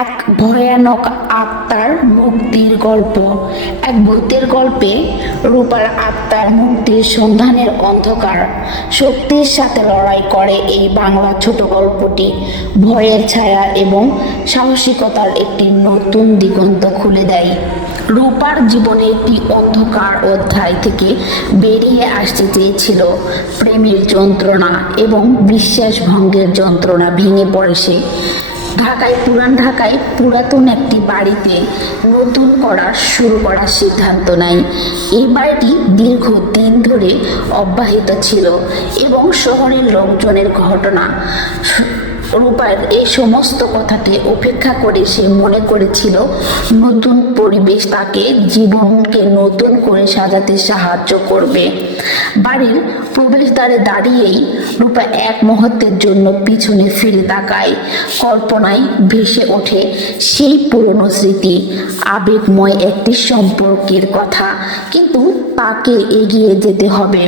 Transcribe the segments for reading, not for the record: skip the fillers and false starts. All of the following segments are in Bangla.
এক ভয়ানক আত্মার মুক্তির গল্প। এক ভূতের গল্পে রূপার আত্মার মুক্তির সন্ধানের অন্ধকার শক্তির সাথে লড়াই করে এই বাংলা ছোট গল্পটি ভয়ের ছায়া এবং সাহসিকতার একটি নতুন দিগন্ত খুলে দেয়। রূপার জীবনে একটি অন্ধকার অধ্যায় থেকে বেরিয়ে আসতে চেয়েছিল। প্রেমের যন্ত্রণা এবং বিশ্বাস ভঙ্গের যন্ত্রণা ভেঙে পড়ে সে। পুরান ঢাকায় পুরাতন একটি বাড়িতে নতুন শুরু করার সিদ্ধান্ত নেয়। এই বাড়িটি দীর্ঘদিন ধরে অব্যাহত ছিল এবং শহরের লোকজনের ঘটনা রূপার এই সমস্ত কথাকে উপেক্ষা করে সে মনে করেছিল নতুন পরিবেশ তাকে জীবনকে নতুন করে সাজাতে সাহায্য করবে। বাড়ির প্রবেশদ্বারে দাঁড়িয়েই রূপা এক মুহূর্তের জন্য পিছনে ফিরে তাকায়। কল্পনায় ভেসে ওঠে সেই পুরনো স্মৃতি, আবেগময় একটি সম্পর্কের কথা। কিন্তু তাকে এগিয়ে যেতে হবে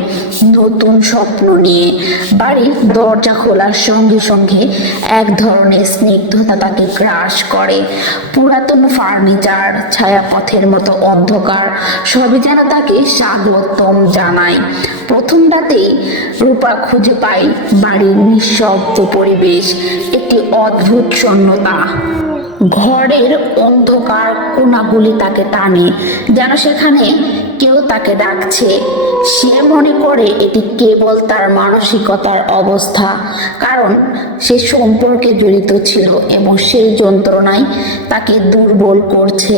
নতুন স্বপ্ন নিয়ে। বাড়ির দরজা খোলার সঙ্গে সঙ্গে এক ধরনের স্নিগ্ধতা তাকে গ্রাস করে। পুরাতন ফার্নিচার, ছায়াপথের মতো অন্ধকার, সবই যেন তাকে স্বাগতম জানায়। প্রথম রাতেই রূপা খুঁজে পায় বাড়ির নিঃশব্দ পরিবেশ, একটি অদ্ভুত শূন্যতা। ঘরের অন্ধকার কোণাগুলি তাকে টানে, যেন সেখানে কেউ তাকে ডাকছে। সে মনে করে এটি কেবল তার মানসিকতার অবস্থা, কারণ সে সম্পর্কে জড়িত ছিল এবং সেই যন্ত্রণায় তাকে দুর্বল করছে।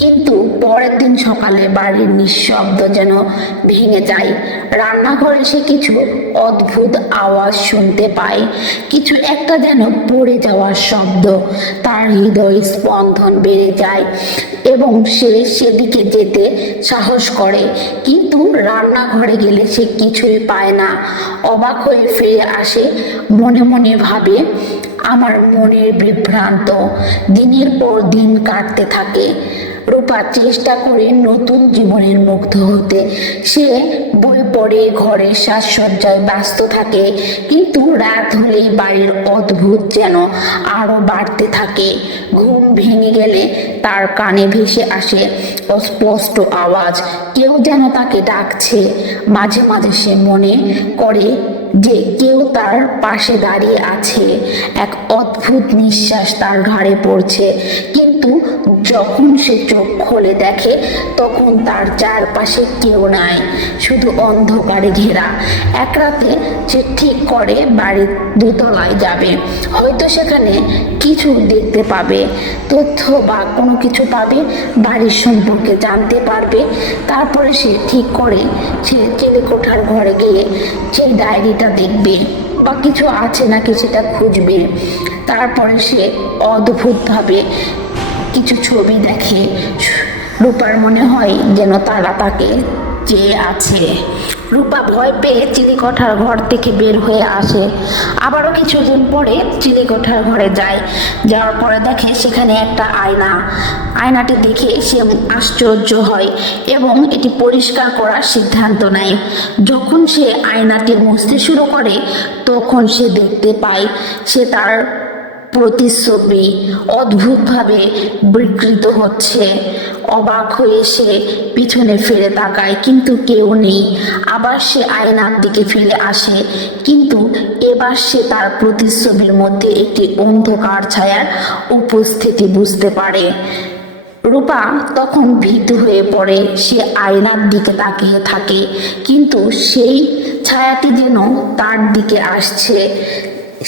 কিন্তু পরের দিন সকালে বাড়ির নিঃশব্দ যেন ভেঙে যায়। রান্নাঘরে সে কিছু অদ্ভুত আওয়াজ শুনতে পায়, কিছু একটা যেন পড়ে যাওয়ার শব্দ। তার হৃদয় স্পন্দন বেড়ে যায় এবং সে সেদিকে যেতে সাহস করে। কিন্তু রান্নাঘরে গেলে সে কিছুই পায় না। অবাক হয়ে ফিরে আসে, মনে মনে ভাবে, আমার মনের বিভ্রান্ত। দিনের পর দিন কাটতে থাকে। রূপা চেষ্টা করে নতুন জীবনের মুগ্ধ হতে। সে বই পড়ে, ঘরের সাজসজ্জায় ব্যস্ত থাকে, কিন্তু রাত হলেই বাড়ির অদ্ভুত যেন আরো বাড়তে থাকে। ঘুম ভেঙে গেলে তার কানে ভেসে আসে অস্পষ্ট আওয়াজ, কেউ যেন তাকে ডাকছে। মাঝে মাঝে সে মনে করে যে কেউ তার পাশে দাঁড়িয়ে আছে। এক অদ্ভুত নিঃশ্বাস তার ঘাড়ে পড়ছে, কিন্তু যখন সে চোখ খুলে দেখে তখন তার চারপাশে কেউ নাই, শুধু অন্ধকারে ঘেরা। এক রাতে সে ঠিক করে বাড়ির দোতলায় যাবে, হয়তো সেখানে কিছু দেখতে পাবে, তথ্য বা কোনো কিছু পাবে, বাড়ির সম্পর্কে জানতে পারবে। তারপরে সে ঠিক করে সে চিলেকোঠার ঘরে গিয়ে সেই ডায়েরিটা দেখবে বা কিছু আছে নাকি সেটা খুঁজবে। তারপরে সে অদ্ভুতভাবে কিছু ছবি দেখে। রূপার মনে হয় যেন তারা তাকে চেয়ে আছে। রূপা ভয় পেয়ে চিলেকোঠার ঘর থেকে বের হয়ে আসে। আবারও কিছুদিন পরে চিলেকোঠার ঘরে যায়। যাওয়ার পরে দেখে সেখানে একটা আয়না। আয়নাটি দেখে সে আশ্চর্য হয় এবং এটি পরিষ্কার করার সিদ্ধান্ত নেয়। যখন সে আয়নাটি মুছতে শুরু করে তখন সে দেখতে পায় সে তার প্রতিচ্ছবি অদ্ভুতভাবে বিকৃত হচ্ছে। অবাক হয়ে সে পিছনে ফিরে তাকায়, কিন্তু কেউ নেই। আবার সে আয়নার দিকে ফিরে আসে, কিন্তু এবার সে তার প্রতিচ্ছবির মধ্যে একটি অন্ধকার ছায়ার উপস্থিতি বুঝতে পারে। রূপা তখন ভীতু হয়ে পড়ে। সে আয়নার দিকে তাকিয়ে থাকে, কিন্তু সেই ছায়াটি যেন তার দিকে আসছে।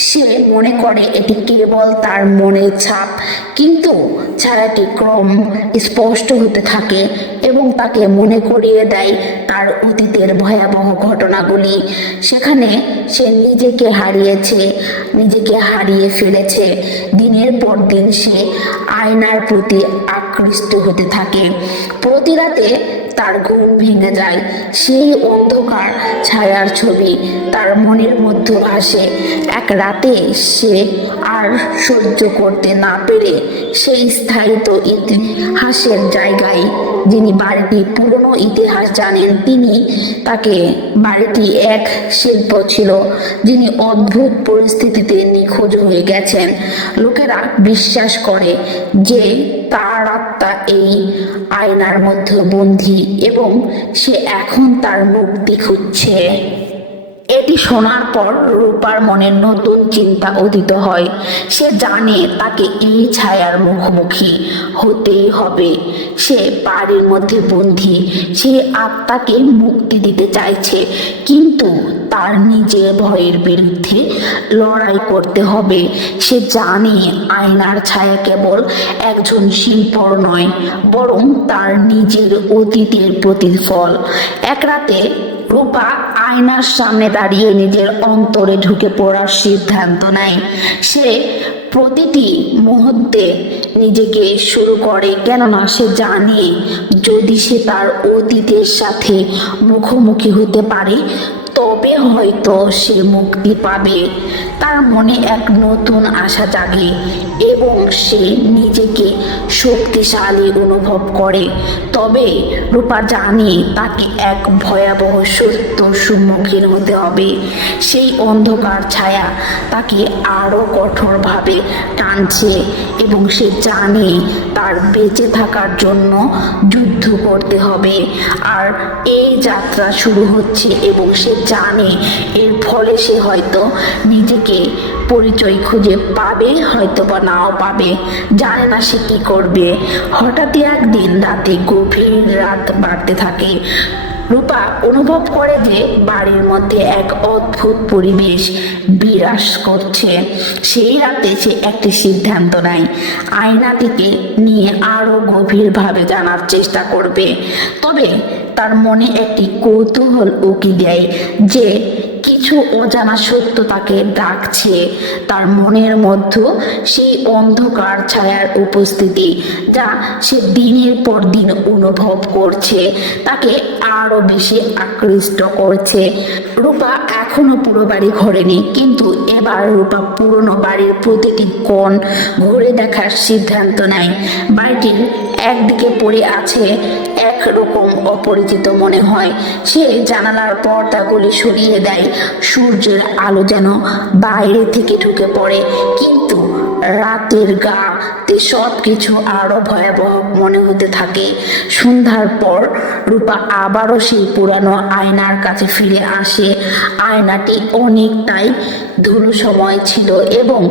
সে মনে করে এটি কেবল তার মনের ছাপ, কিন্তু ছায়াটি ক্রম স্পষ্ট হতে থাকে এবং তাকে মনে করিয়ে দেয় তার অতীতের ভয়াবহ ঘটনাগুলি। সেখানে সে নিজেকে হারিয়েছে, নিজেকে হারিয়ে ফেলেছে। দিনের পর দিন সে আয়নার প্রতি আকৃষ্ট হতে থাকে। প্রতি রাতে তার ঘুম ভেঙে যায়। সেই অন্ধকার ছায়ার ছবি তার মনের মধ্যে ভাসে। এক রাতে সে আর সহ্য করতে না পেরে সেই স্থায়িত ইতিহাসের জায়গায় যিনি বাড়িটির পুরনো ইতিহাস জানেন, তিনি তাকে বাড়িটি এক শিল্প ছিল যিনি অদ্ভুত পরিস্থিতিতে নিখোঁজ হয়ে গেছেন। লোকেরা বিশ্বাস করে যে তার আত্মা এই আয়নার মধ্যে বন্দী এবং সে এখন তার মুক্তি খুঁজছে। এটি শোনার পর রূপার মনে নতুন চিন্তা উদিত হয়। সে জানে তাকে এই ছায়ার মুখোমুখি হতেই হবে। সে বাড়ির মধ্যে বন্দী, সে আত্মাকে মুক্তি দিতে চাইছে, কিন্তু তার নিজের ভয়ের বিরুদ্ধে লড়াই করতে হবে। সে জানে আয়নার ছায়া কেবল একজন শিল্পর নয়, বরং তার নিজের অতীতের প্রতিফল। এক রাতে রূপা আয়নার সামনে দাঁড়িয়ে নিজের অন্তরে ঢুকে পড়ার সিদ্ধান্ত নেয়। সে প্রতিটি মুহূর্তে নিজেকে শুরু করে, কেননা সে জানে যদি সে তার অতীতের সাথে মুখোমুখি হতে পারে তবে হয়তো সে মুক্তি পাবে। তার মনে এক নতুন আশা জাগে এবং সে নিজেকে শক্তিশালী অনুভব করে। তবে রূপা জানে তাকে এক ভয়াবহ সত্যর সম্মুখীন হতে হবে। সেই অন্ধকার ছায়া তাকে আরো কঠোরভাবে টানছে এবং সে জানে তার বেঁচে থাকার জন্য যুদ্ধ করতে হবে। আর এই যাত্রা শুরু হচ্ছে এবং সে জানে এর ফলে সে হয়তো নিজেকে পরিচয় খুঁজে পাবে, হয়তো বা নাও পাবে, জানে না সে কি করবে। হঠাৎই একদিন রাতে গভীর রাত বাড়তে থাকে। রূপা অনুভব করে যে বাড়ির মধ্যে এক অদ্ভুত পরিবেশ বিরাজ করছে। সেই রাতে সে একটি সিদ্ধান্ত নেয়, আয়নাটিকে নিয়ে আরো গভীরভাবে জানার চেষ্টা করবে। তবে তার মনে একটি কৌতূহল উকি দেয় যে কিছু অজানা সত্য তাকে ডাকছে। তার মনের মধ্যে সেই অন্ধকার ছায়ার উপস্থিতি, যা সে দিনের পর দিন অনুভব করছে, তাকে আরো বেশি আকৃষ্ট করছে। রূপা এখনো পুরো বাড়ি ঘোরেনি, কিন্তু এবার রূপা পুরনো বাড়ির প্রতিটি কোণ ঘুরে দেখার সিদ্ধান্ত নেয়। বাড়িটির একদিকে পড়ে আছে একরকম অপরিচিত মনে হয়। সে জানালার পর্দাগুলি সরিয়ে দেয়, সূর্যের আলো যেন বাইরে থেকে ঢুকে পড়ে, কিন্তু রাতের গাতে সব কিছু আরো ভয়াবহ মনে হতে থাকে। সন্ধ্যার পর রূপা আবারও সেই পুরানো আয়নার কাছে ফিরে আসে। আয়নাটি অনেকটাই ধুলো সময় ছিল এবং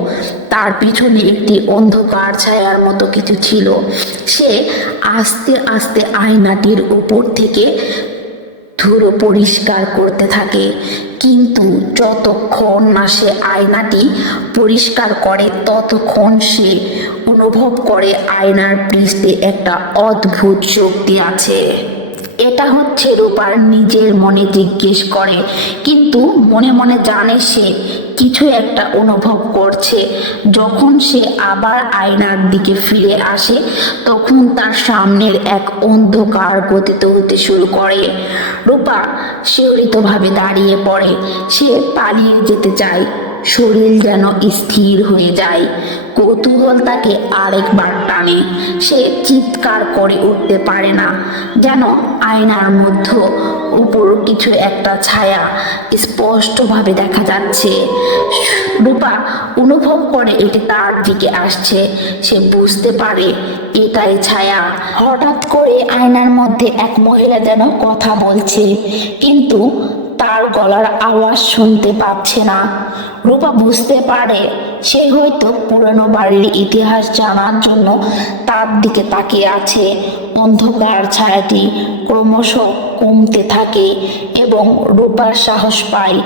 তার পিছনে একটি অন্ধকার ছায়ার মতো কিছু ছিল। সে আস্তে আস্তে আয়নাটির উপর থেকে ধুলো পরিষ্কার করতে থাকে, কিন্তু যতক্ষণ না সে আয়নাটি পরিষ্কার করে ততক্ষণ সে অনুভব করে আয়নার পৃষ্ঠে একটা অদ্ভুত শক্তি আছে। এটা হচ্ছে রূপার নিজের মনে জিজ্ঞেস করে, কিন্তু মনে মনে জানে সে কিছু একটা অনুভব করছে। যখন সে আবার আয়নার দিকে ফিরে আসে তখন তার সামনের এক অন্ধকার পতিত হতে শুরু করে। রূপা শিহরিতভাবে দাঁড়িয়ে পড়ে। সে পালিয়ে যেতে চায়, শরীর যেন স্থির হয়ে যায়। কৌতূহল তাকে আরেকবার টানে। সে চিৎকার করে উঠতে পারে না, যেন আয়নার মধ্যে উপর কিছু একটা ছায়া স্পষ্টভাবে দেখা যাচ্ছে। রূপা অনুভব করে এটি তার দিকে আসছে। সে বুঝতে পারে এটাই ছায়া। হঠাৎ করে আয়নার মধ্যে এক মহিলা যেন কথা বলছে, কিন্তু তার গলার আওয়াজ শুনতে পাচ্ছে না। রূপা বুঝতে পারে সে হয়তো পুরনো বাড়ির ইতিহাস জানার জন্য তার দিকে তাকিয়ে আছে। অন্ধকার ছায়াটি ক্রমশ কমতে থাকে এবং রূপার সাহস পায়।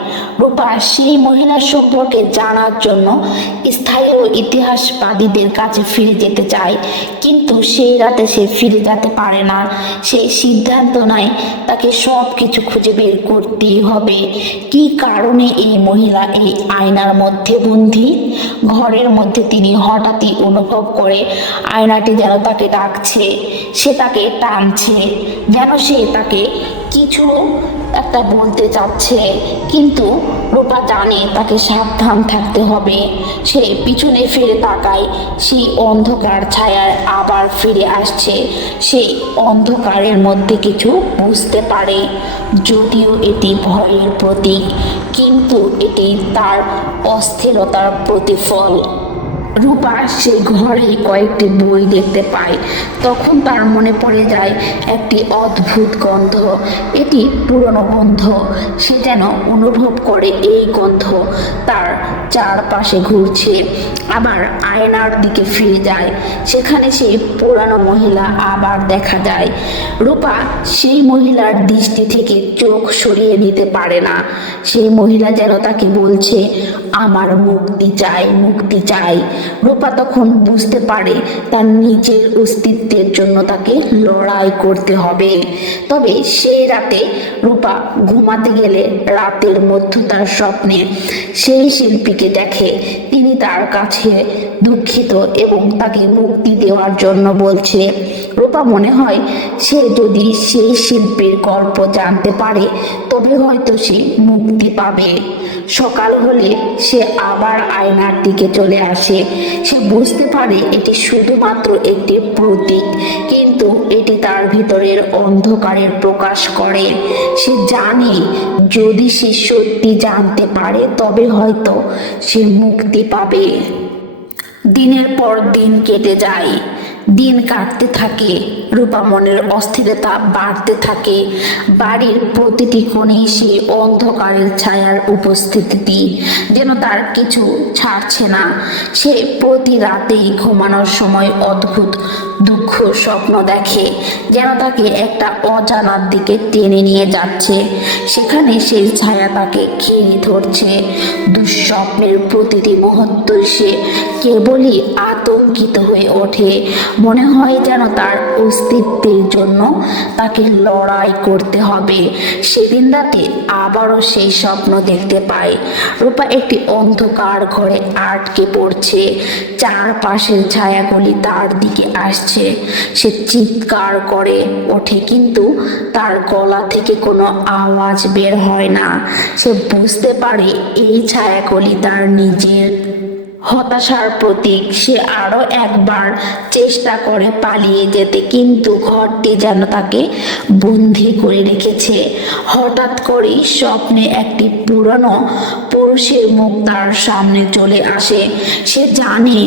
রূপা সেই মহিলার সম্পর্কে জানার জন্য স্থায়ী ইতিহাসবাদীদের কাছে ফিরে যেতে চায়, কিন্তু সেই রাতে সে ফিরে যেতে পারে না। সে সিদ্ধান্ত নেয় তাকে সব কিছু খুঁজে বের করতেই হবে। কি কারণে এই মহিলা এই আয়নার মধ্যে বন্দী? ঘরের মধ্যে তিনি হঠাৎই অনুভব করে আয়নাটি যেন তাকে ডাকছে, সে তাকে টানছে, যেন সে তাকে কিছু একটা বলতে চাচ্ছে, কিন্তু রূপা জানে তাকে সাবধান থাকতে হবে। সে পিছনে ফিরে তাকায়, সেই অন্ধকার ছায়ায় আবার ফিরে আসছে। সে অন্ধকারের মধ্যে কিছু বুঝতে পারে, যদিও এটি ভয়ের প্রতীক, কিন্তু এটি তার অস্থিরতার প্রতিফল। রূপা সেই ঘরে কয়েকটি বই দেখতে পায়। তখন তার মনে পড়ে যায় একটি অদ্ভুত গন্ধ। এটি পুরনো গন্ধ। সে যেন অনুভব করে এই গন্ধ তার চারপাশে ঘুরছে। আবার আয়নার দিকে ফিরে যায়, সেখানে সেই পুরানো মহিলা আবার দেখা যায়। রূপা সেই মহিলার দৃষ্টি থেকে চোখ সরিয়ে নিতে পারে না। সেই মহিলা যেন তাকে বলছে, আমার মুক্তি চাই, মুক্তি চাই। রূপা তখন বুঝতে পারে তার নিজের অস্তিত্বের জন্য তাকে লড়াই করতে হবে। তবে সেই রাতে রূপা ঘুমাতে গেলে রাতের মধ্যতার স্বপ্নে সেই শিল্পীকে দেখে। তিনি তার কাছে দুঃখিত এবং তাকে মুক্তি দেওয়ার জন্য বলছে। রূপা মনে হয় সে যদি সেই শিল্পীর গল্প জানতে পারে তবে হয়তো সে মুক্তি পাবে। সকাল হলে সে আবার আয়নার দিকে চলে আসে। সে বুঝতে পারে এটি শুধুমাত্র একটি প্রতীক, কিন্তু এটি তার ভিতরের অন্ধকারের প্রকাশ করে। সে জানে যদি সে সত্যি জানতে পারে তবে হয়তো সে মুক্তি পাবে। দিনের পর দিন কেটে যায়, দিন কাটতে থাকে। রূপা মনের অস্থিরতা বাড়তে থাকে। বাড়ির প্রতিটি কোণে সে অন্ধকারের ছায়ার উপস্থিতি যেন তার কিছু ছাড়ছে না। সে প্রতি রাতেই ঘুমানোর সময় অদ্ভুত দুঃখ স্বপ্ন দেখে, যেন তাকে একটা অজানার দিকে টেনে নিয়ে যাচ্ছে। সেখানে সেই ছায়া তাকে ঘিরে ধরছে। দুঃস্বপ্নের প্রতিটি মুহূর্ত সে কেবলই আতঙ্কিত হয়ে ওঠে। মনে হয় যেন তার অস্তিত্বের জন্য তাকে লড়াই করতে হবে। সেদিন রাতে আবারও সেই স্বপ্ন দেখতে পায়। রূপা একটি অন্ধকার ঘরে আটকে পড়ছে। চারপাশের ছায়াগুলি তার দিকে আসছে। সে চিৎকার করে ওঠে, কিন্তু তার গলা থেকে কোনো আওয়াজ বের হয় না। সে বুঝতে পারে এই ছায়াগুলি তার নিজের হতাশার প্রতীক। সে আরো একবার চেষ্টা করে পালিয়ে যেতে, কিন্তু ঘরটি যেন তাকে বন্দি করে রেখেছে। হঠাৎ করেই স্বপ্নে একটি পুরনো পুরুষের মুখ তার সামনে চলে আসে। সে জানে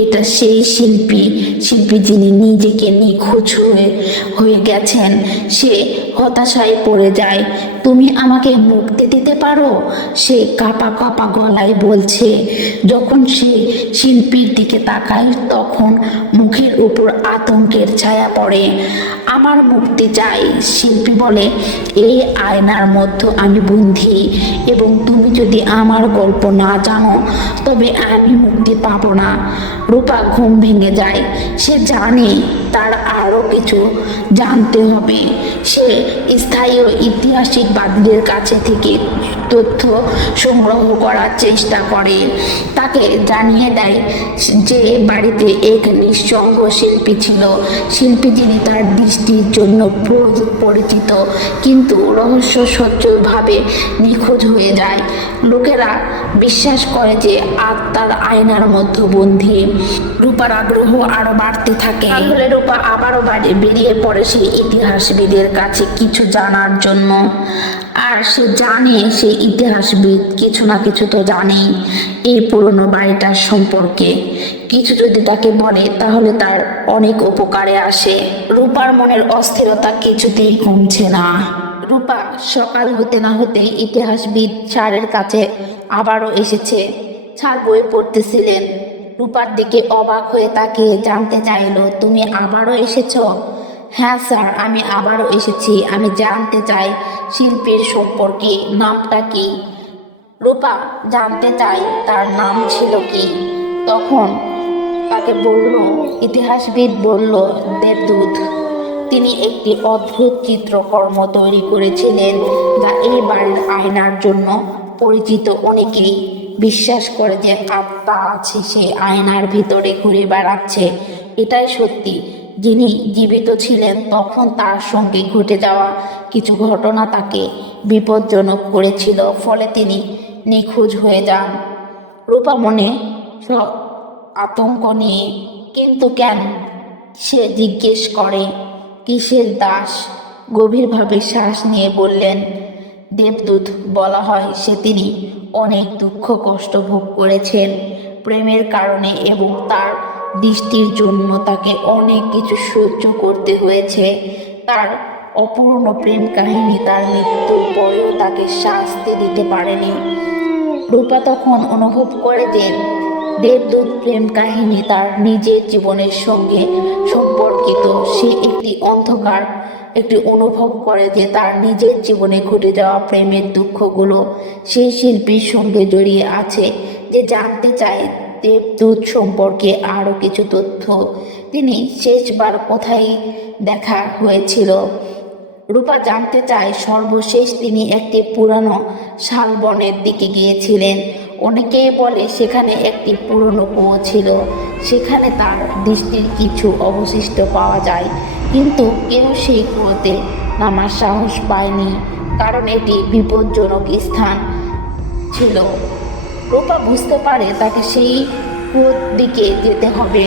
এটা সেই শিল্পী যিনি নিজেকে নিখোঁজ হয়ে গেছেন। সে হতাশায় পড়ে যায়। তুমি আমাকে মুক্তি দিতে পারো? সে কাঁপা কাঁপা গলায় বলছে। যখন সে শিল্পীর দিকে তাকায় তখন মুখের উপর আতঙ্কের ছায়া পড়ে। আমার মুক্তি চাই, শিল্পী বলে। এই আয়নার মধ্যে আমি বন্দী, এবং তুমি যদি আমার গল্প না জানো তবে আমি মুক্তি পাবো না। রূপা ঘুম ভেঙে যায়। সে জানে তার আরো কিছু জানতে হবে। সে স্থানীয় ইতিহাসবিদদের কাছে থেকে তথ্য সংগ্রহ করার চেষ্টা করে। তাকে জানিয়ে দেয় যে বাড়িতে এক নিঃসঙ্গ শিল্পী ছিল, শিল্পী যিনি তার দৃষ্টির জন্য পরিচিত, কিন্তু রহস্যসূত্রভাবে নিখোঁজ হয়ে যায়। লোকেরা বিশ্বাস করে যে আত্মার আয়নার মধ্যে বন্দী। রূপার আগ্রহ আরো বাড়তে থাকে। তাহলে রূপা আবারও বেরিয়ে পড়ে সেই ইতিহাসবিদের কাছে কিছু জানার জন্য। আর সে জানে সেই ইতিহাসবিদ কিছু না কিছু তো জানেই এই পুরনো বাড়িটার সম্পর্কে। কিছু যদি তাকে বলে তাহলে তার অনেক উপকারে আসে। রূপার মনের অস্থিরতা কিছুতেই কমছে না। রূপা সকাল হতে না হতে ইতিহাসবিদ স্যারের কাছে আবারও এসেছে। স্যার বই পড়তেছিলেন। রূপার দিকে অবাক হয়ে তাকিয়ে জানতে চাইল, তুমি আবারও এসেছ? হ্যাঁ স্যার, আমি আবারও এসেছি। আমি জানতে চাই শিল্পীর সম্পর্কে। নামটা কি? রূপা জানতে চায় তার নাম ছিল কি। তখন তাকে বলল, ইতিহাসবিদ বলল, দেবদূত। তিনি একটি অদ্ভুত চিত্রকর্ম তৈরি করেছিলেন যা এই বাড়ির আয়নার জন্য পরিচিত। অনেকেই বিশ্বাস করে যে আত্মা আছে সেই আয়নার ভিতরে ঘুরে বেড়াচ্ছে। এটাই সত্যি। যিনি জীবিত ছিলেন তখন তার সঙ্গে ঘটে যাওয়া কিছু ঘটনা তাকে বিপজ্জনক করেছিল, ফলে তিনি নিখোঁজ হয়ে যান। রূপা মনে সব আতঙ্ক নিয়ে, কিন্তু কেন সে জিজ্ঞেস করে, কিসের দাস? গভীরভাবে শ্বাস নিয়ে বললেন, দেবদূত। বলা হয় সে তিনি অনেক দুঃখ কষ্ট ভোগ করেছেন প্রেমের কারণে, এবং তার দৃষ্টির জন্য তাকে অনেক কিছু সহ্য করতে হয়েছে। তার অপূর্ণ প্রেম কাহিনী তার মৃত্যুর পরেও তাকে শাস্তি দিতে পারেনি। রূপা তখন অনুভব করে যে দেবদূত প্রেম কাহিনী তার নিজের জীবনের সঙ্গে সম্পর্কিত। সে একটি অনুভব করে যে তার নিজের জীবনে ঘটে যাওয়া প্রেমের দুঃখগুলো সেই শিল্পীর সঙ্গে জড়িয়ে আছে। যে জানতে চায় দেবদূত সম্পর্কে আরও কিছু তথ্য। তিনি শেষবার কোথায় দেখা হয়েছিল। রূপা জানতে চায় সর্বশেষ তিনি একটি পুরানো শালবনের দিকে গিয়েছিলেন। অনেকেই বলে সেখানে একটি পুরনো কুয়ো ছিল, সেখানে তার দৃষ্টির কিছু অবশিষ্ট পাওয়া যায়, কিন্তু কেউ সেই কুয়োতে নামার সাহস পায়নি, কারণ এটি বিপজ্জনক স্থান ছিল। রূপা বুঝতে পারে তাকে সেই কুয়োর দিকে যেতে হবে।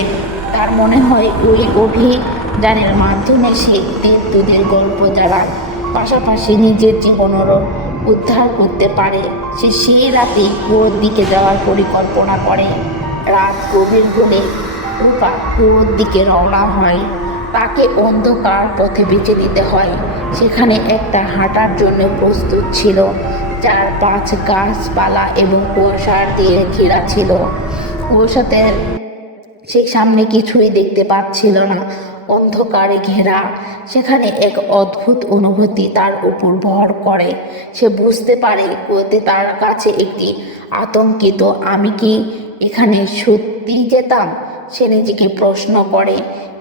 তার মনে হয় ওই অভিযানের মাধ্যমে সে দেবদূতের গল্প জানার পাশাপাশি নিজের জীবনেরও উদ্ধার করতে পারে। সে সেই রাতে কুয়োর দিকে যাওয়ার পরিকল্পনা করে। রাত গভীর হলে রূপা কুয়োর দিকে রওনা হয়। তাকে অন্ধকার পথে বেছে নিতে হয়। সেখানে একটা হাঁটার জন্য প্রস্তুত ছিল, যার পাঁচ গাছপালা এবং কুয়াশার দিয়ে ঘেরা ছিল। কুয়াশাতে সে সামনে কিছুই দেখতে পাচ্ছিল না, অন্ধকারে ঘেরা। সেখানে এক অদ্ভুত অনুভূতি তার উপর ভর করে। সে বুঝতে পারে কুয়োতে তার কাছে একটি আতঙ্কিত, আমি কি এখানে সত্যিই যেতাম? সে নিজেকে প্রশ্ন করে,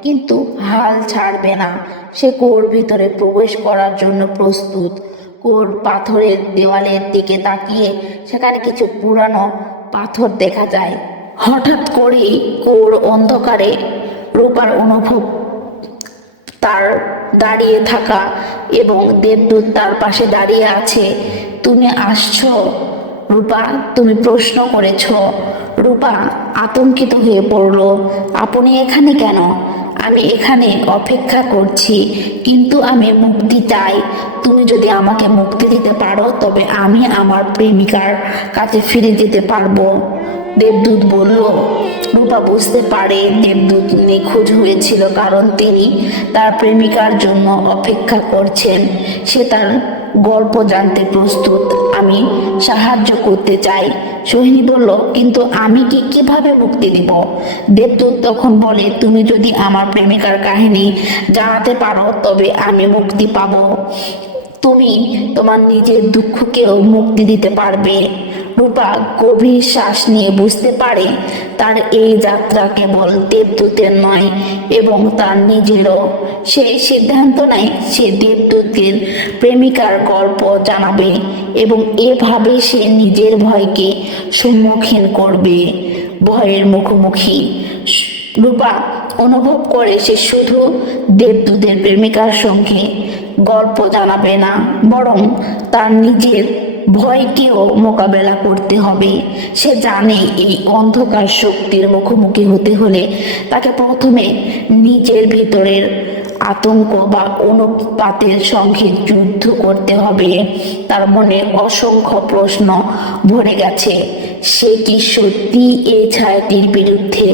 কিন্তু হাল ছাড়বে না। সে কুয়োর ভিতরে প্রবেশ করার জন্য প্রস্তুত। কুয়োর পাথরের দেওয়ালের দিকে তাকিয়ে সেখানে কিছু পুরানো পাথর দেখা যায়। হঠাৎ করেই কুয়োর অন্ধকারে রূপার অনুভব তার দাঁড়িয়ে থাকা, এবং দেবদূত তার পাশে দাঁড়িয়ে আছে। তুমি আসছো রূপা? তুমি প্রশ্ন করেছ। রূপা আতঙ্কিত হয়ে পড়ল। আপনি এখানে কেন? আমি এখানে অপেক্ষা করছি, কিন্তু আমি মুক্তি চাই। তুমি যদি আমাকে মুক্তি দিতে পারো তবে আমি আমার প্রেমিকার কাছে ফিরে যেতে পারবো, দেবদূত বলল। রূপা বুঝতে পারে দেবদূত নিখোঁজ হয়েছিল কারণ তিনি তার প্রেমিকার জন্য অপেক্ষা করছেন। সে তার গল্প জানতে প্রস্তুত। আমি সাহায্য করতে চাই, সোহিনী বলল, কিন্তু আমি কিভাবে মুক্তি দিব? দেবদূত তখন বলে, তুমি যদি আমার প্রেমিকার কাহিনী জানাতে পারো তবে আমি মুক্তি পাবো। তুমি তোমার নিজের দুঃখকেও মুক্তি দিতে পারবে। রূপা গভীর শ্বাস নিয়ে বুঝতে পারে তার এই যাত্রা কেবল দেবদূতের নয়, এবং তার নিজেরও। সে সিদ্ধান্ত নেয় সে দেবদূতের প্রেমিকার গল্প জানাবে, এবং এভাবে সে নিজের ভয়কে সম্মুখীন করবে। ভয়ের মুখোমুখি রূপা অনুভব করে সে শুধু দেবদূতের প্রেমিকার সঙ্গে গল্প জানাবে না, বরং তার নিজের ভয়কেও মোকাবেলা করতে হবে। সে জানে এই অন্ধকার শক্তির মুখোমুখি হতে হলে তাকে প্রথমে নিজের ভিতরের আতঙ্ক বা অনুপাতের সঙ্গে যুদ্ধ করতে হবে। তার মনে অসংখ্য প্রশ্ন ভরে গেছে। সে কি সত্যি এই ছায়াটির বিরুদ্ধে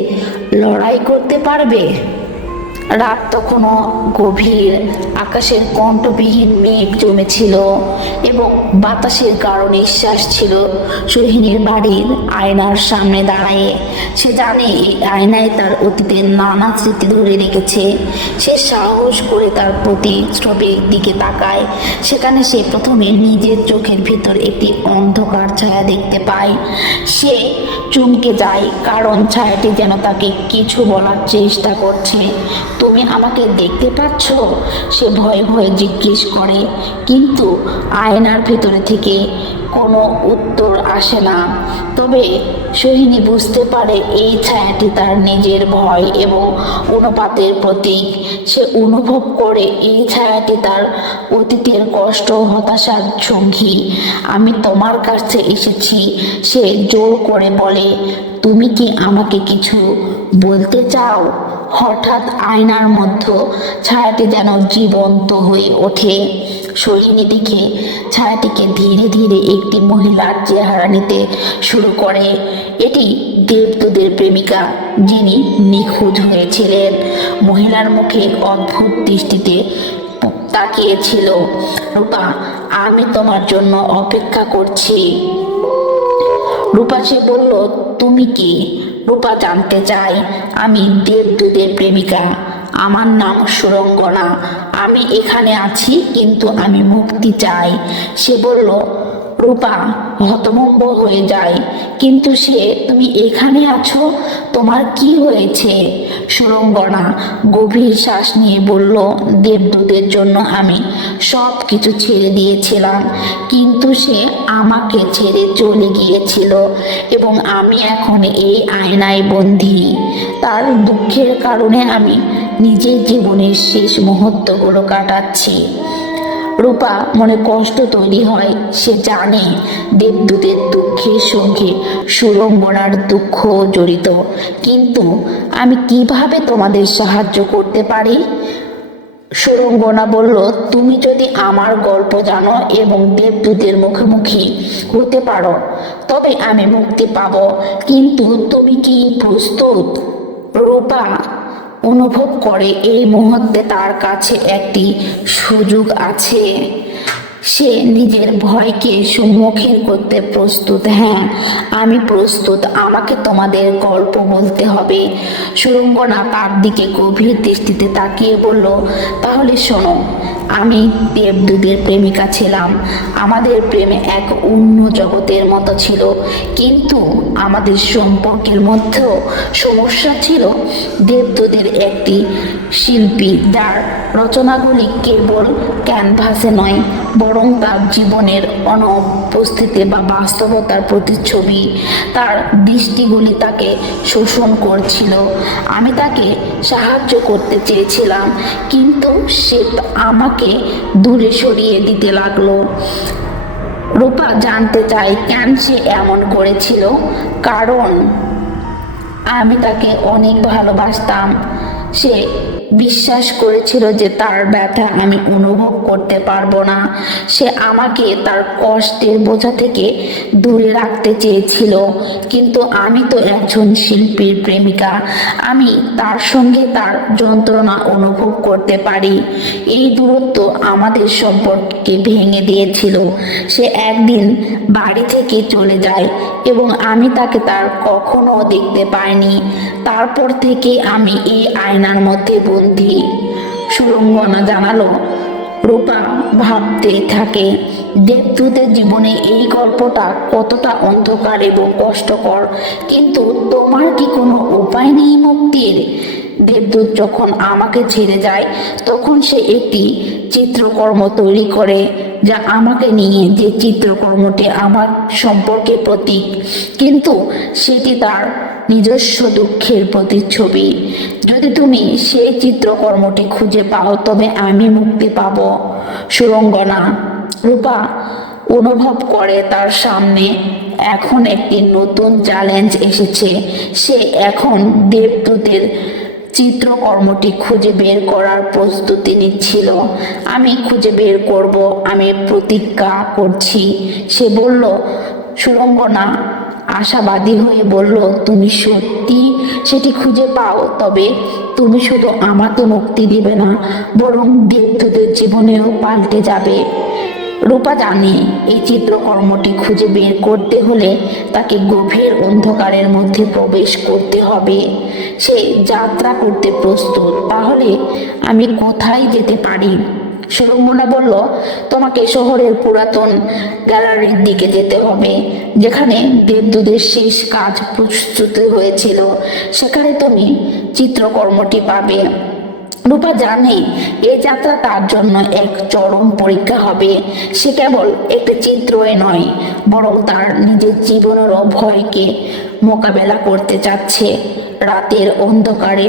লড়াই করতে পারবে? রাত তখনও গভীর। আকাশের কণ্ঠবিহীন মেঘ জমেছিল, এবং বাতাসের গাঢ় নিঃশ্বাস ছিল সোহিনীর বাড়ির আয়নার সামনে দাঁড়ায়। সে জানে এই আয়নায় তার অতীতের নানা স্মৃতি ধরে রেখেছে। সে সাহস করে তার প্রতিচ্ছবির দিকে তাকায়। সেখানে সে প্রথমে নিজের চোখের ভিতর একটি অন্ধকার ছায়া দেখতে পায়। সে চমকে যায়, কারণ ছায়াটি যেন তাকে কিছু বলার চেষ্টা করছে। তুমি আমাকে দেখতে পাচ্ছ? সে ভয়ে ভয়ে জিজ্ঞেস করে, কিন্তু আয়নার ভেতরে থেকে কোনো উত্তর আসে না। তবে সোহিনী বুঝতে পারে এই ছায়াটি তার নিজের ভয় এবং অনুপাতের প্রতীক। সে অনুভব করে এই ছায়াটি তার অতীতের কষ্ট হতাশার সঙ্গী। আমি তোমার কাছে এসেছি, সে জোর করে বলে। তুমি কি আমাকে কিছু বলতে চাও? হঠাৎ আয়নার মধ্যে ছায়াটি যেন জীবন্ত হয়ে ওঠে। সোহিনী দেখে ছায়াটিকে ধীরে ধীরে একটি মহিলার চেহারা নিতে শুরু করে। এটি দেবদূতের প্রেমিকা, যিনি নিখোঁজ হয়েছিলেন। মহিলার মুখে অদ্ভুত দৃষ্টিতে তাকিয়েছিল। রূপা, আমি তোমার জন্য অপেক্ষা করছি। রূপা সে বলল, তুমি কি? রূপা জানতে চায়। আমি দেবদূতের প্রেমিকা, আমার নাম সুরঙ্গনা। আমি এখানে আছি, কিন্তু আমি মুক্তি চাই। সে বলল। রূপা হতভম্ব হয়ে যায়। কিন্তু তুমি এখানে আছো, তোমার কি হয়েছে? সুরঙ্গনা গভীর শ্বাস নিয়ে বলল, দেবদূতের জন্য আমি সব কিছু ছেড়ে দিয়েছিলাম, কিন্তু সে আমাকে ছেড়ে চলে গিয়েছিল এবং আমি এখন এই আয়নায় বন্দী। তার দুঃখের কারণে আমি নিজের জীবনের শেষ মুহূর্তগুলো কাটাচ্ছি। রূপা মনে কষ্ট তৈরি হয়। সে জানে দেবদূতের দুঃখের সঙ্গে সুরঙ্গনার দুঃখ জড়িত। কিন্তু আমি কিভাবে তোমাদের সাহায্য করতে পারি? সুরঙ্গনা বলল, তুমি যদি আমার গল্প জানো এবং দেবদূতের মুখোমুখি হতে পারো, তবে আমি মুক্তি পাব। কিন্তু তুমি কি প্রস্তুত? রূপা অনুভব করে এই মুহূর্তে তার কাছে একটি সুযোগ আছে। সে নিজের ভয়কে সম্মুখীন করতে প্রস্তুত। হ্যাঁ, আমি প্রস্তুত। আমাকে তোমাদের গল্প বলতে হবে। সুরঙ্গনা তার দিকে গভীর দৃষ্টিতে তাকিয়ে বলল, তাহলে শোনো। আমি দেবদূতের প্রেমিকা ছিলাম। আমাদের প্রেমে এক অন্য জগতের মতো ছিল, কিন্তু আমাদের সম্পর্কের মধ্যেও সমস্যা ছিল। দেবদূতের একটি শিল্পী, যার রচনাগুলি কেবল ক্যানভাসে নয়, বরং তার জীবনের অনুপস্থিতি বা বাস্তবতার প্রতিচ্ছবি। তার দৃষ্টিগুলি তাকে শোষণ করছিল। আমি তাকে সাহায্য করতে চেয়েছিলাম, কিন্তু সে আমাকে দূরে সরিয়ে দিতে লাগলো। রূপা জানতে চায় কেন সে এমন করেছিল। কারণ আমি তাকে অনেক ভালোবাসতাম। সে বিশ্বাস করেছিল যে তার ব্যথা আমি অনুভব করতে পারবো না। সে আমাকে তার কষ্টের বোঝা থেকে দূরে রাখতে চেয়েছিল। কিন্তু আমি তো একজন শিল্পীর প্রেমিকা। আমি তার সঙ্গে তার যন্ত্রণা অনুভব করতে পারি। এই দূরত্ব আমাদের সম্পর্ককে ভেঙে দিয়েছিল। সে একদিন বাড়ি থেকে চলে যায় এবং আমি তাকে তার কখনো দেখতে পাইনি। তারপর থেকে আমি এই আয়নার মধ্যে বন্দী। সুরঙ্গনা জানালো। রূপা ভাবতে থাকে, দেবদূতের জীবনে এই গল্পটা কতটা অন্ধকার এবং কষ্টকর। কিন্তু তোমার কি কোনো উপায় নেই মুক্তির? দেবদূত যখন আমাকে ছেড়ে যায়, তখন সে একটি চিত্রকর্ম তৈরি করে, যা আমাকে নিয়ে। যে চিত্রকর্মটি আমার সম্পর্কে প্রতীক, কিন্তু সেটি তার নিজস্ব দুঃখের প্রতিচ্ছবি। যদি তুমি সেই চিত্রকর্মটি খুঁজে পাও, তবে আমি মুক্তি পাব। সুরঙ্গনা রূপা অনুভব করে তার সামনে এখন একটি নতুন চ্যালেঞ্জ এসেছে। সে এখন দেবদূতের চিত্রকর্মটি খুঁজে বের করার প্রস্তুতি নিচ্ছিল। আমি খুঁজে বের করব, আমি প্রতিজ্ঞা করছি, সে বলল। সুরঙ্গনা আশাবাদী হয়ে বলল, তুমি সত্যি সেটি খুঁজে পাও, তবে তুমি শুধু আমাকে মুক্তি দিবে না, বরং দেবদূতের জীবনেও পাল্টে যাবে। রূপা জানে এই চিত্রকর্মটি খুঁজে বের করতে হলে তাকে গভীর অন্ধকারের মধ্যে প্রবেশ করতে হবে। সে যাত্রা করতে প্রস্তুত। তাহলে আমি কোথায় যেতে পারি? সুরঙ্গনা বলল, তোমাকে শহরের পুরাতন গ্যালারির দিকে যেতে হবে, যেখানে দেবদূতের শেষ কাজ প্রস্তুত হয়েছিল। সেখানে তুমি চিত্রকর্মটি পাবে। রূপা জানে এই যাত্রা তার জন্য এক চরম পরীক্ষা হবে। সে কেবল একটি চিত্রই নয়, বরং তার নিজের জীবনেরও ভয়কে মোকাবেলা করতে চাচ্ছে। রাতের অন্ধকারে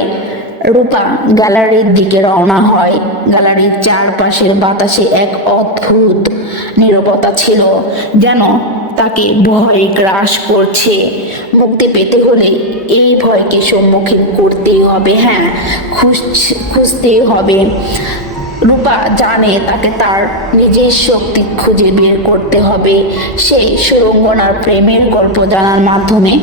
রূপা গ্যালারির দিকে রওনা হয়। গ্যালারির চারপাশের বাতাসে এক অদ্ভুত নীরবতা ছিল, যেন তাকে ভয় গ্রাস করছে। মুক্তি পেতে হলে এই ভয়কে সম্মুখীন করতেই হবে, হ্যাঁ, খুঁজতেই হবে। রূপা জানে তাকে তার নিজের শক্তি খুঁজে বের করতে হবে। সেই সুরঙ্গনার প্রেমের গল্প জানার মাধ্যমে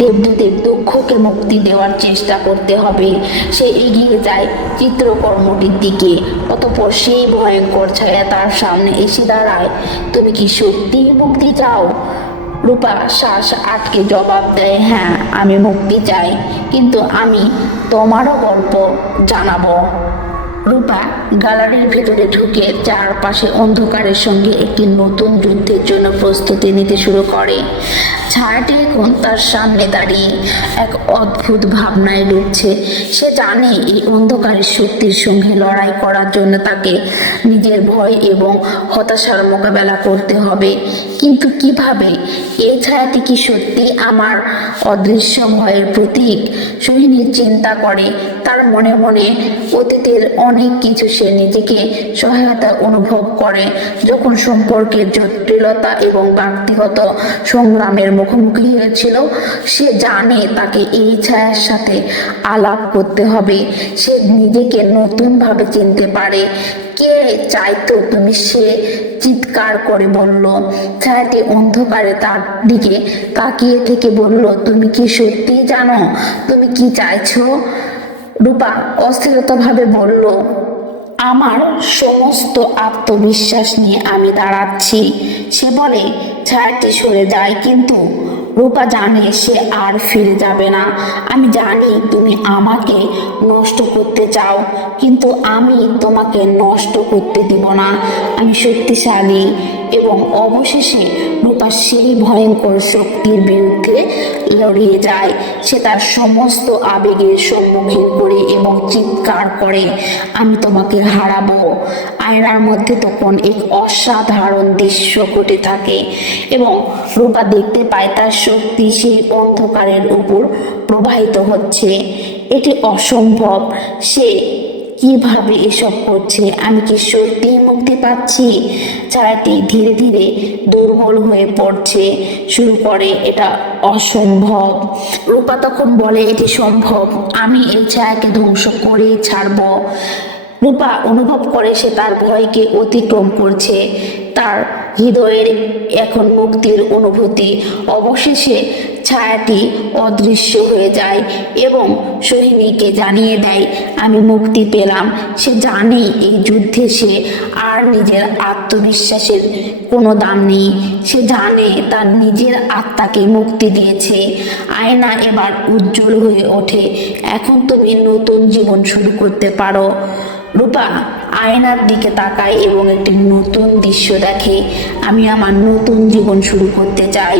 দেবদূতের দুঃখকে মুক্তি দেওয়ার চেষ্টা করতে হবে। সে এগিয়ে যায় চিত্রকর্মটির দিকে। অতঃপর সেই ভয়ঙ্কর ছায়া তার সামনে এসে দাঁড়ায়। তুমি কি সত্যিই মুক্তি চাও? রূপা শ্বাস আটকে জবাব দেয়, হ্যাঁ, আমি মুক্তি চাই, কিন্তু আমি তোমারও গল্প জানাবো। রূপা গ্যালারির ভেতরে ঢুকে চারপাশে অন্ধকারের সঙ্গে একটি নতুন যুদ্ধের জন্য প্রস্তুতি নিতে শুরু করে। ছায়াটি এখন তার সামনে দাঁড়িয়ে এক অদ্ভুত ভাবনায় ডুবছে। সে জানে এই অন্ধকারের শক্তির সঙ্গে লড়াই করার জন্য তাকে নিজের ভয় এবং হতাশার মোকাবেলা করতে হবে। কিন্তু কিভাবে? এই ছায়াটি কি সত্যি আমার অদৃশ্য ভয়ের প্রতীক? সোহিনী চিন্তা করে। তার মনে মনে অতীতের অনেক কিছু সে নিজেকে সহায়তা অনুভব করে, যখন সম্পর্কের জটিলতা এবং ব্যক্তিগত সংগ্রামের মুখোমুখি হয়েছিল। সে জানে তাকে এই ছায়ার সাথে আলাপ করতে হবে। সে নিজেকে নতুনভাবে চিনতে পারে। কে চাইতো তুমি? সে চিৎকার করে বলল। ছায়াটি অন্ধকারে তার দিকে তাকিয়ে থেকে বলল, তুমি কি সত্যি জানো তুমি কি চাইছো? রূপা অস্থিরতাভাবে বলল, আমার সমস্ত আত্মবিশ্বাস নিয়ে আমি দাঁড়াচ্ছি। সে বলে ছায়াটি সরে যায়, কিন্তু রূপা জানে সে আর ফিরে যাবে না। আমি জানি তুমি আমাকে নষ্ট করতে চাও, কিন্তু আমি তোমাকে নষ্ট করতে দিব না। আমি শক্তিশালী। এবং অবশেষে রূপা সেই ভয়ঙ্কর শক্তির বিরুদ্ধে লড়িয়ে যায়। সে তার সমস্ত আবেগের সম্মুখীন করে এবং চিৎকার করে, আমি তোমাকে হারাবো। আয়নার মধ্যে তখন এক অসাধারণ দৃশ্য ঘটে থাকে এবং রূপা দেখতে পায় তার শক্তি সেই অন্ধকারের উপর প্রবাহিত হচ্ছে। এটি অসম্ভব। সে কিভাবে এসব করছে? আমি কি সত্যি মুক্তি পাচ্ছি? ছায়াটি ধীরে ধীরে দুর্বল হয়ে পড়ছে শুরু করে। এটা অসম্ভব। রূপা তখন বলে, এটি সম্ভব। আমি এই ছায়াকে ধ্বংস করেই ছাড়বো। রূপা অনুভব করে সে তার ভয়কে অতিক্রম করছে। তার হৃদয়ের এখন মুক্তির অনুভূতি। অবশেষে ছায়াটি অদৃশ্য হয়ে যায় এবং সোহিনীকে জানিয়ে দেয়, আমি মুক্তি পেলাম। সে জানে এই যুদ্ধে সে আর নিজের আত্মবিশ্বাসের কোনো দাম নেই। সে জানে তার নিজের আত্মাকে মুক্তি দিয়েছে। আয়না এবার উজ্জ্বল হয়ে ওঠে। এখন তুমি নতুন জীবন শুরু করতে পারো। রূপা আয়নার দিকে তাকায় এবং একটি নতুন দৃশ্য দেখে। আমি আমার নতুন জীবন শুরু করতে চাই।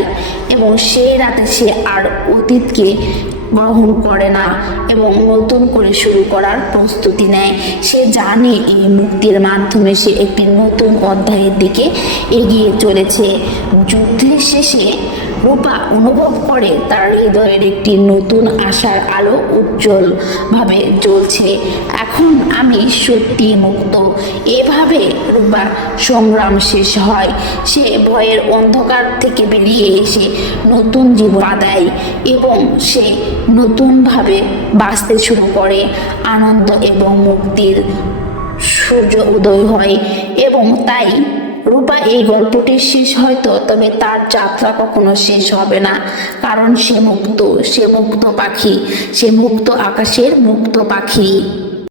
এবং সেই রাতে সে আর অতীতকে গ্রহণ করে না এবং নতুন করে শুরু করার প্রস্তুতি নেয়। সে জানে এই মুক্তির মাধ্যমে সে একটি নতুন অধ্যায়ের দিকে এগিয়ে চলেছে। যুদ্ধের শেষে রূপা অনুভব করে তার হৃদয়ের একটি নতুন আশার আলো উজ্জ্বলভাবে জ্বলছে। এখন আমি সত্যি মুক্ত। এভাবে রূপার সংগ্রাম শেষ হয়। সে ভয়ের অন্ধকার থেকে বেরিয়ে এসে নতুন জীবন দেয় এবং সে নতুনভাবে বাঁচতে শুরু করে। আনন্দ এবং মুক্তির সূর্য উদয় হয় এবং তাই রূপা এই গল্পটি শেষ হয়তো, তবে তার যাত্রা কখনো শেষ হবে না। কারণ সে মুক্ত, সে মুক্ত পাখি, সে মুক্ত আকাশের মুক্ত পাখি।